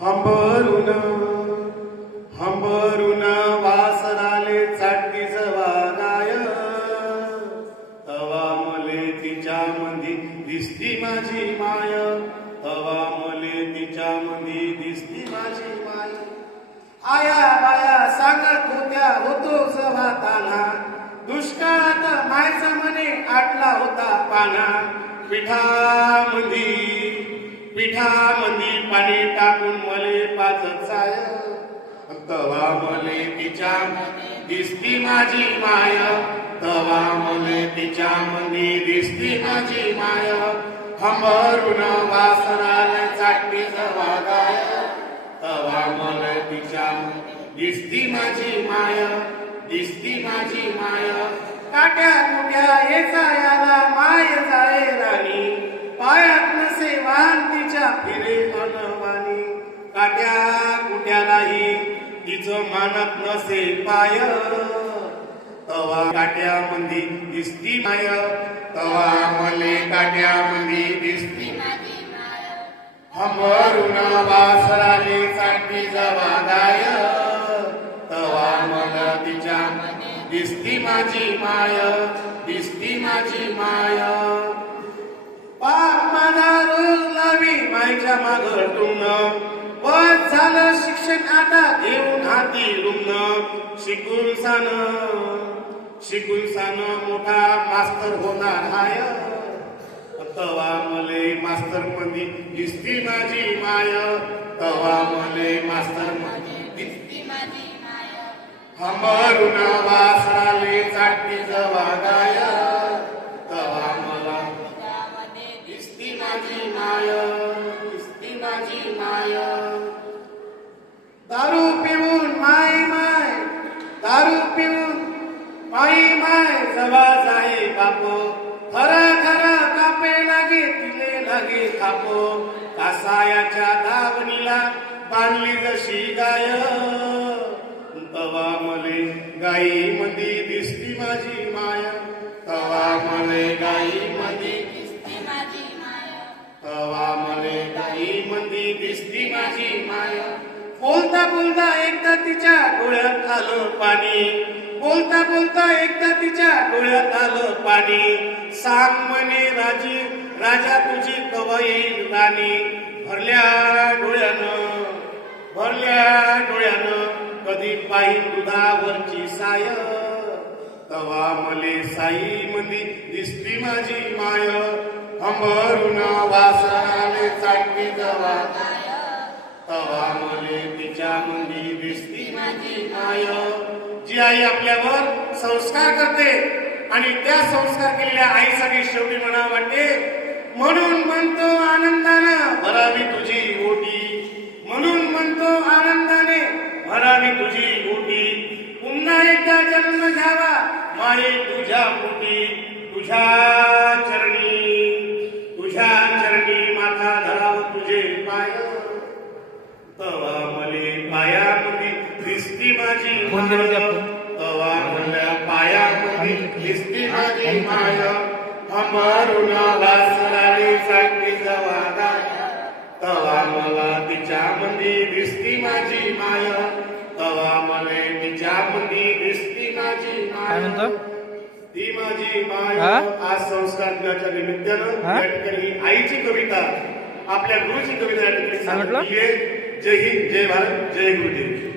हंबरून हंबरून वासराले चाटली जवानाय तवा मले तिच्या मंदी दिसती माझी माय. तवा मले तिच्या मंदी दिसती माझी माय. आया बाया सांगत होत्या होतो सभाताना दुष्काळात मायचा मने आटला होता पाना. पिठामधी पिठामंदी पाणी टाकून मले पाच पाचचाय तवा मले तिच्या दिसती माझी माय. तवा मले तिच्या मंदी दिसती माझी माय. हमरुण वासराला चाटली जवागाय तवा मले तिच्या दिसती माझी माय. दिसती माझी माय. काट्या कुट्या हे याला माय जाय राणी पायात नसे वाहन तिच्या फिरे अनवाणी काट्या कुट्या नाही तिचं मानत नसे पाय. तवा काट्या मंदी दिसती माय तवा मले काट्या मंदी दिसती. हमरून वासराले साठी जवागाय तवा मला तिच्या दिसती माझी माय दिसती माझी माय पाप माझा रोज लावी माग टुमन बस झालं शिक्षण आता घेऊन हाती रुमन शिकून सान शिकून सान मोठा मास्तर होणार हाय. तवा मले मास्तर मंदी दिसती माझी माय. तवा मले मास्तर मंदी दिसती माझी माय. हमरुना वासराले चाटली जवा गाया. खापो कासायाच्या दावणीला बांधली जशी गाय. तवा मले गाई मधी दिसती माझी माय. तवा मले गाई मधी तवा मले गाई मधी दिसती माझी माय. बोलता बोलता एकदा तिच्या डोळ्यात आलं पाणी. बोलता बोलता एकदा तिच्या डोळ्यात आलं पाणी. सांग म्हणे राजी राजा तुझी कवई राणी? भरल्या डोळ्यानं भरल्या डोळ्यानं कधी पायी दुधावरची साय. तवा मले साई मंदी दिसती माझी माय. हंबरून वासराले चाटली जवा. तवा मले तिच्या मंदी दिसती माझी माय. जी आई आपल्यावर संस्कार करते आणि त्या संस्कार केलेल्या आईसाठी शेवटी म्हणा वाटते म्हणून म्हणतो आनंदानं भरावी तुझी ओटी. म्हणून म्हणतो आनंदाने भरावी तुझी ओटी. पुन्हा एकदा जन्म घ्यावा माये तुझ्या पोटी तुझ्या चरणी. तुझ्या चरणी माथा धराव तुझे पाय. तवा मले पायामध्ये दिसती माझी. तवा मल्या पायामध्ये दिसती माझी माय. हमारून वासराने चांगली जवागा तवा मला तिच्या मंदी दिसती माझी माय. तवा मले तिच्या मंदी दिसती माझी काय माय म्हणतो? ती माझी माय? आज संस्कार दिनाच्या निमित्तानं हा? आईची कविता. आपल्या गुरुची कविता या ठिकाणी? सांगितली. जय हिंद जय भारत जय गुरुदेव.